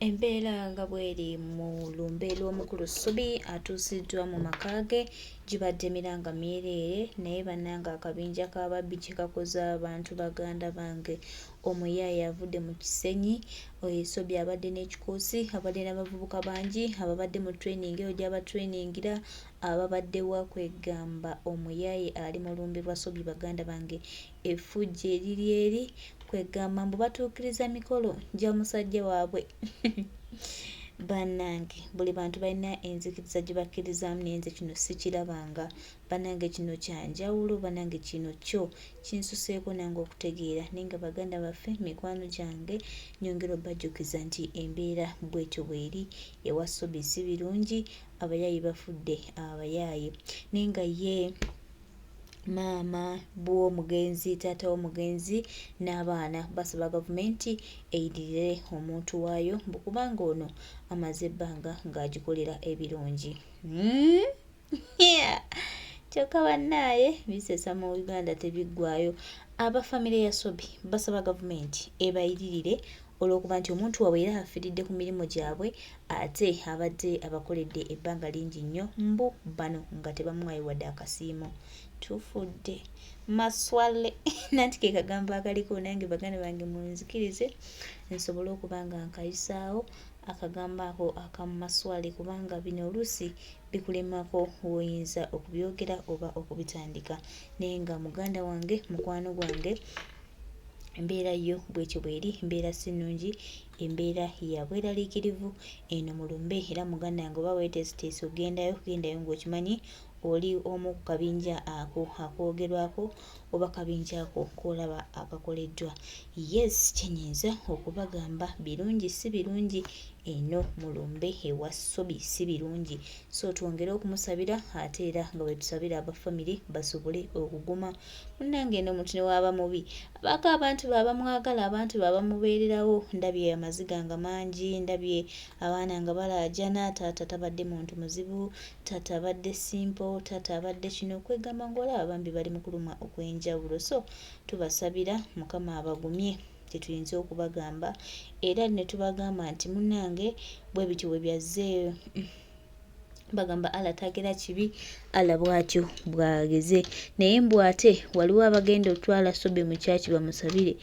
Embeera nga bw'eri mu lumbe lw'omukulu Ssubi atuusiddwa mu maka ge gibadde miranga myereere naye bannange akabinja k'ababbi kye kakoze abantu baganda bange. Omuyaaye avudde mu kisenyi, Ssubi abadde n'ekikuusi, abadde n'abavubuka bangi ababadde mu training eyo gy'abatrainingira ababadde wa kwegamba omuyaaye ali mu lumbe lwa Ssubi baganda bange. Effujjo eriri eri kwegamba mbu batuukiriza mikolo gya musajja waabwe. Bannange buli bantu balina enzikiriza gye bakkirizaamu naye nze kino sikirabanga. Bannange kino kyanjawulo, bannange kino kyo kinsuseeko nange okutegeera naye nga baganda baffe mikwano gyange nyongera obbajjukiza nti embeera bwetyo bweri ewa Ssubi si birungi, abayaaye bafudde abayaaye naye nga ye maama bw'omugenzi taata w'omugenzi n'abaana basaba gavumenti eyidirire omuntu waayo kubanga ono amaze ebbanga ng'agikolera ebirungi. Kyokka bannaaye bisesa mu Uganda tebiggwaayo. Abafamire ya Ssubi basaba gavumenti ebayiririre olw'okuba nti omuntu waabwe era afiiridde ku mirimu gyabwe ate abadde abakoledde ebbanga lingi nnyo mbu bano nga tebamuwayo wadde akasiimo. Tufudde maswale nanti ke kagambo akaliko nange baganda bange munzikirize nsobole okuba nga nkayisaawo akagambo ako akamaswale kubanga bino oluusi bikulemako woyinza okubyogera oba okubitandika naye nga muganda wange mukwano gwange embeera yo bwekyo bweri, embeera si nnungi, embeera ya bweraliikirivu eno mu lumbe era muganda wange oba weeteeseteese ogendayo ng'okimanyi oli omu ku kabinja ako akoogerwako oba kabinja ako k'olaba akakoleddwa. Yes, kyenyinza okubagamba birungi si birungi eno mu lumbe ewa Ssubi si birungi, so twongere okumusabira ate era nga bwe tusabira abafamire basobole okuguma. Munnange eno omuntu ne waaba mubi abaako abantu baabamwagala, abantu baabamubeererawo. Ndabye amaziga nga mangi, ndabye abaana nga balaajana, taata tabadde muntu muzibu, taata abadde simple, taata abadde kino kwegamba ng'olaba bambi bali mu kuluma okw'enjawulo. So tubasabira Mukama abagumye tetuyinza okubagamba era ne tubagamba nti munnange bwe bityo bwe byazze bagamba Allah tagera kibi, Allah bw'atyo bw'ageze naye mbu ate waliwo abagenda otwala Ssubi mu kyaki bamusabire,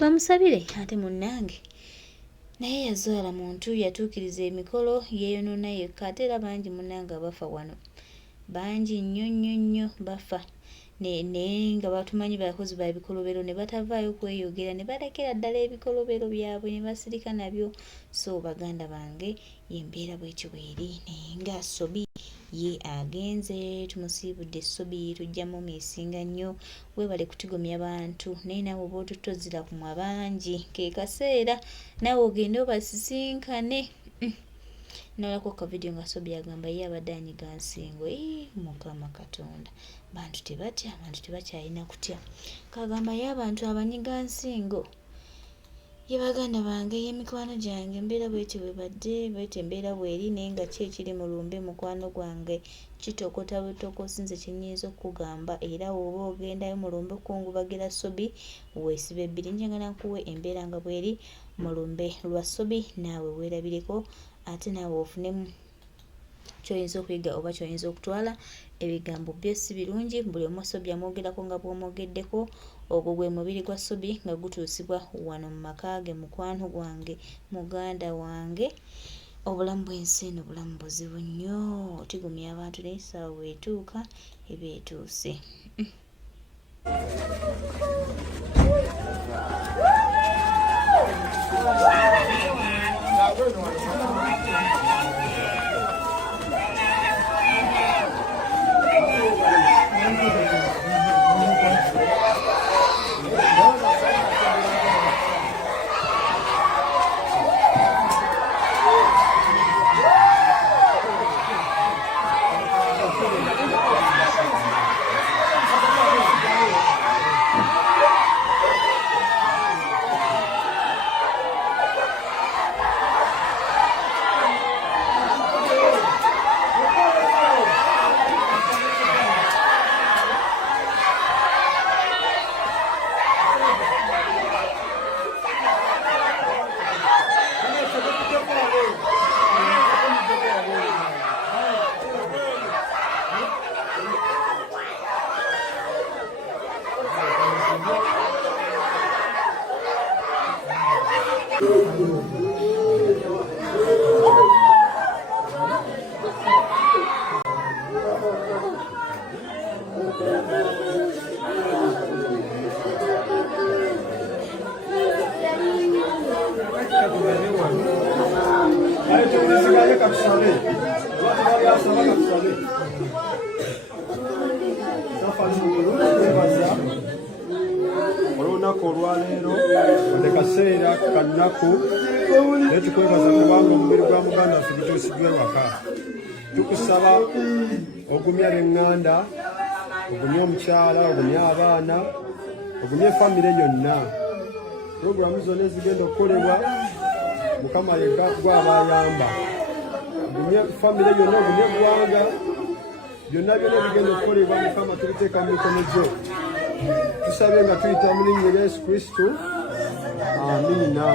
bamusabire ate munnange naye yazaala muntu yatuukiriza emikolo yeeyonoona yekka ate era bangi munnange abafa wano bangi nnyo bafa naye nga batumanyi bakozi ba bikolobero ne batavaayo kweyogera ne balekera ddala ebikolobero byabwe ne basirika nabyo. So baganda bange yembeera bwetyo bweri naye nga Ssubi ye agenze, tumusiibudde Ssubi, tujjamu mwesinga nnyo, weebale kutigomya bantu naye naawe oba otutozira ku abangi ke kaseera naawe ogende obasisinkane. Nalako akavidiyo nga Ssubi agamba ye abadde anyiga nsingo. Mukama Katonda, bantu tebatya, abantu tebakyalina kutya. Kagamba ye abantu abanyiga nsingo ye baganda bange, ye mikwano gyange, embeera bwetyo bwebadde bwetyo embeera bweri naye nga ki ekiri mu lumbe mukwano gwange kitokota butokosi nze kyenyinza okugamba era woba ogendayo mu lumbe okungubagira Ssubi weesiba ebbiri. Njagala nkuwe embeera nga bweri mu lumbe lwa Ssubi naawe weerabireko ate naawe ofunemu kyoyinza okuyiga oba kyoyinza okutwala. Ebigambo byo si birungi, buli omu Ssubi amwogerako nga bw'omwogeddeko. Ogwo gwe mubiri gwa Ssubi nga gutuusibwa wano mu maka ge mukwano gwange muganda wange. Obulamu bw'ensi eno bulamu buzibu nnyo, otigumya abantu naye essaawa bw'etuuka eba etuuse. olunaku olwaleero wadde kaseera kannaku naye tukwebaza kubanga omubiri gwa muganda waffe gutuusiddwa ewaka. Tukusaba ogumya b'eŋŋanda, ogumya omukyala, ogumya abaana, ogumya famire yonna. Puroguramu zonna ezigenda okukolebwa Mukama yekka gw'abayamba. Ogumye famire yonna, ogumye eggwanga, byonna ebigenda okukolebwa Mukama tubiteeka mu mikono gyo. Tusabe nga tuyita mu linnya lya Yesu Kristo. Amiina.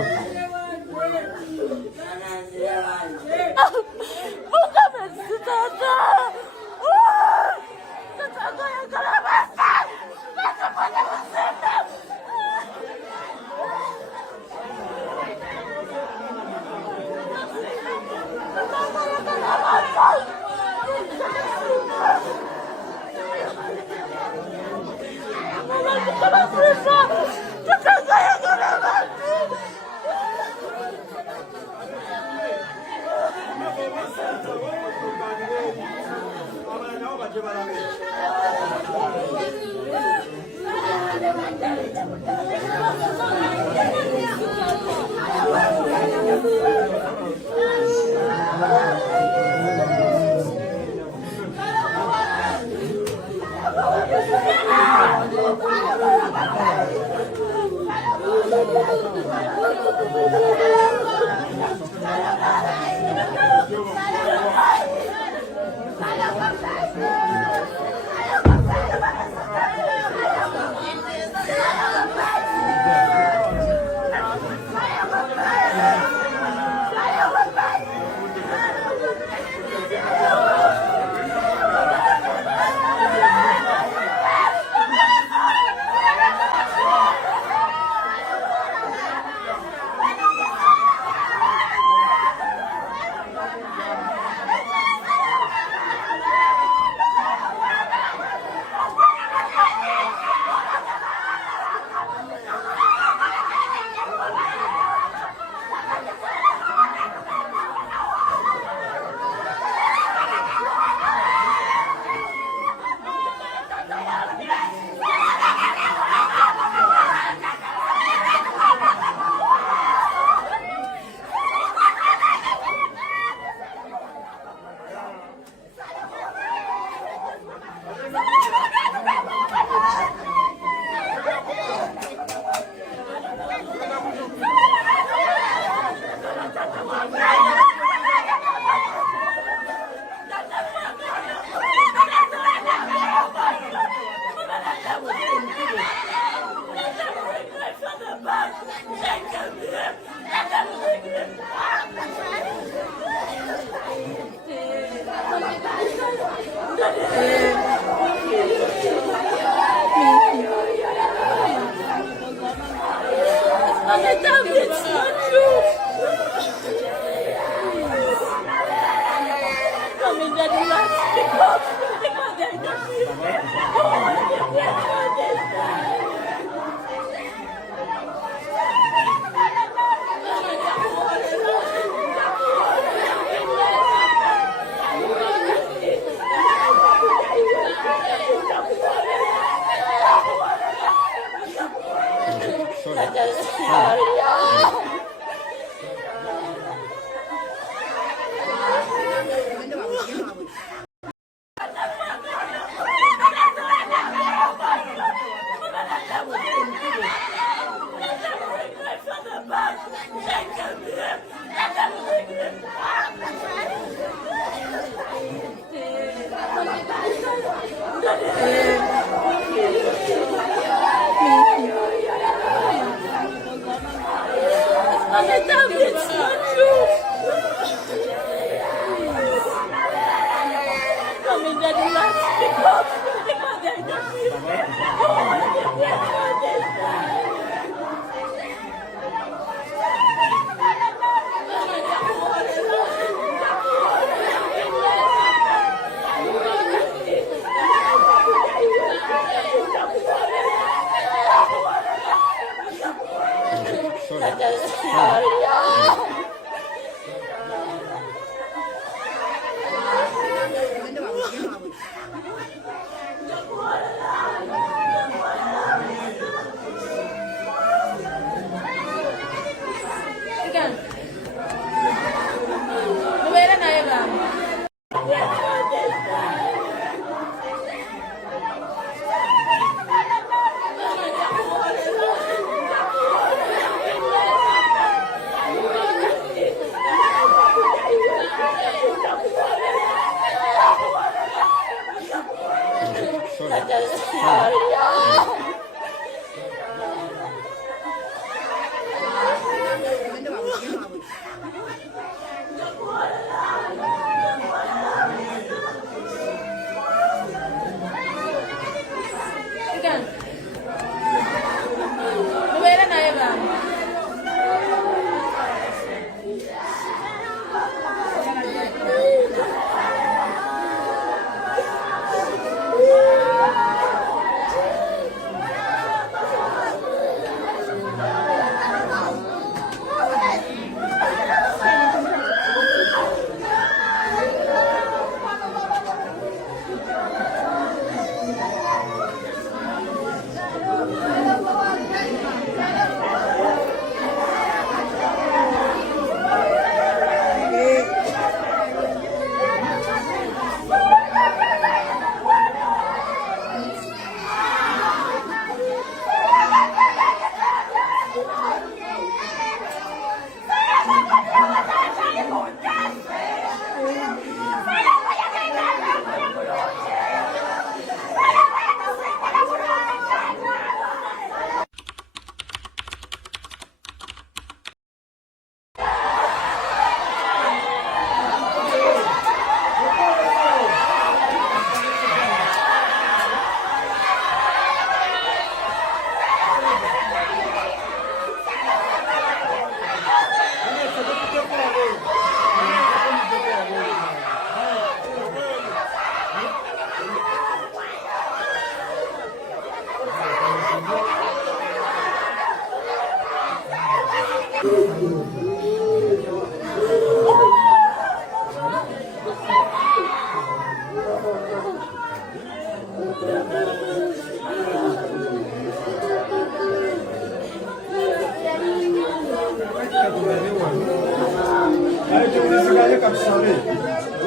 Aye tuwuliziganye katusale.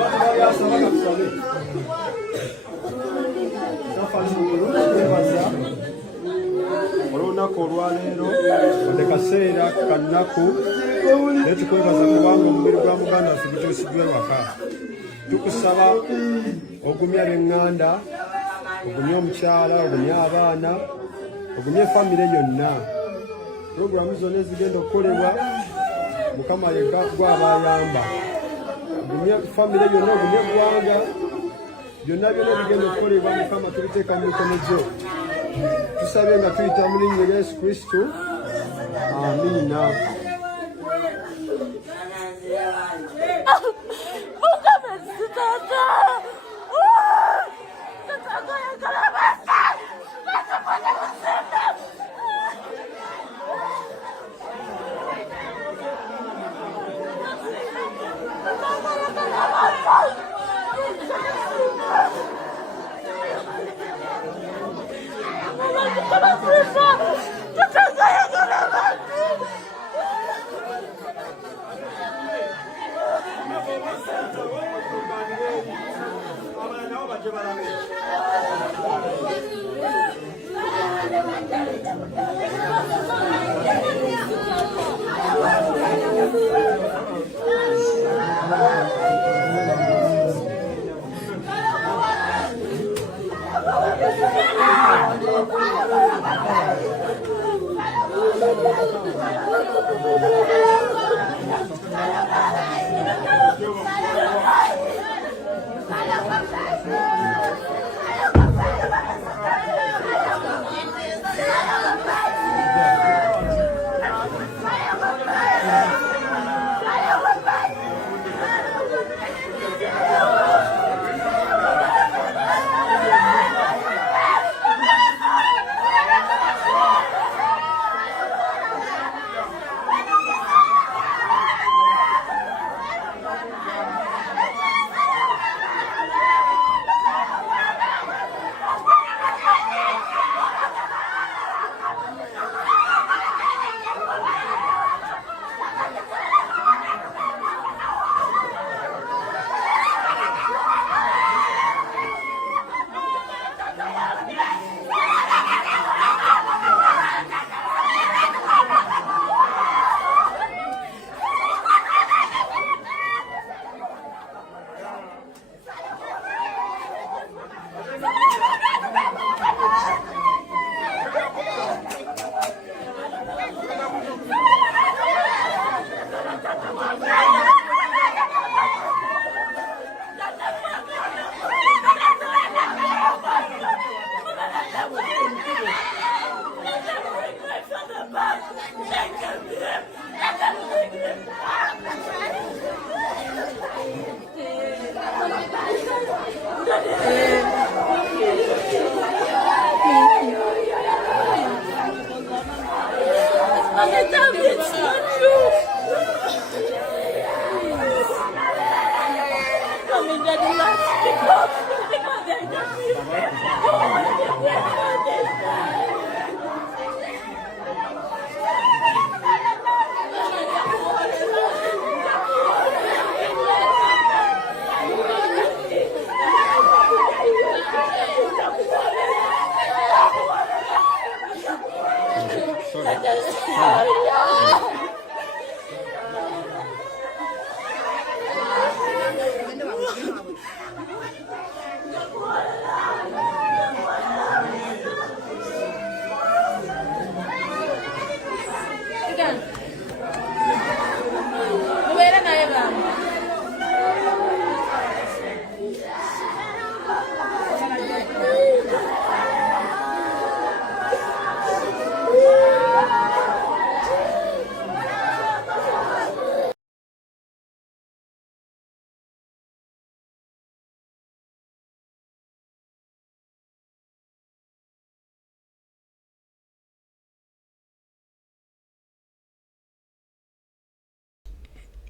Abantu babyasaba katusale. Twebaza olunaku olwaleero wadde kaseera kannaku naye tukwebaza kubanga omubiri gwa muganda waffe gutuusiddwa ewaka. Tukusaba ogumya b'eŋŋanda, ogumya omukyala, ogumya abaana, ogumya famire yonna. Puroguramu zonna ezigenda okukolebwa Mukama yekka gw'abayamba. Ogumya famire yonna, ogumya eggwanga. Byonna bigenda okukolebwa Mukama tubiteeka mu mikono gyo. Tusabye nga tuyita mu linnya lya Yesu Kristo. Amiina.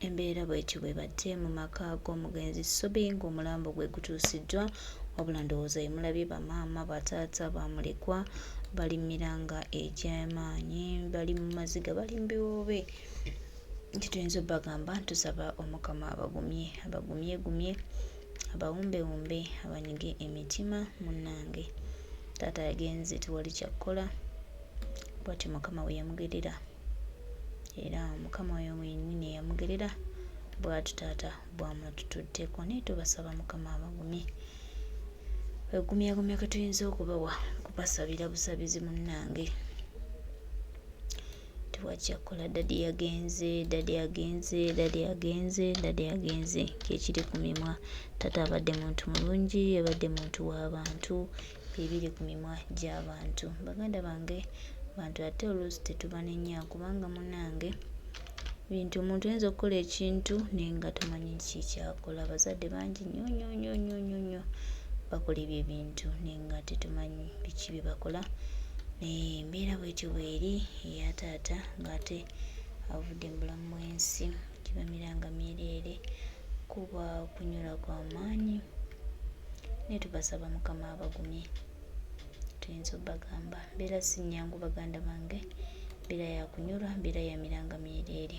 Embeera bw'etyo bw'ebadde mu maka g'omugenzi Sobi ng'omulambo gwe gutuusiddwa, wabula ndowooza emulabye bamaama bataata bamulekwa bali miranga egy'amaanyi, bali mu maziga, bali mu biwoobe. kituyinza obbagamba tusaba omukama abagumye abawumbewumbe abanyige emitima munnange. Taata yagenze tewali kyakkola bwatyo mukama we yamugerera era mukama we mwenyini yamugerera bwatu taata bwamatutuddeko naye tubasaba mukama abagumye egumyagumya katuyinza okubawa kubasabira busabizi munnange tewakyakola. Dadi yagenze kyekiri ku mimwa. Taata abadde muntu mulungi, abadde muntu w'abantu, bibiri ku mimwa gy'abantu. Baganda bange bantu ate oluusi tetubanenya kubanga munnange bintu omuntu ayinza okukola ekintu naye nga tamanyi kikyakola. Abazadde bangi nnyo bakola ebyo ebintu naye nga tetumanyi biki bye bakola. Embeera bwetyo bweri eya taata ng'ate avudde mu bulamu bw'ensi kiba miranga myereere kuba okunyula kwa maanyi naye tubasaba mukama abagumye tuyinza obbagamba mbeera si nnyangu baganda bange, mbeera ya kunyolwa, mbeera ya miranga myereere.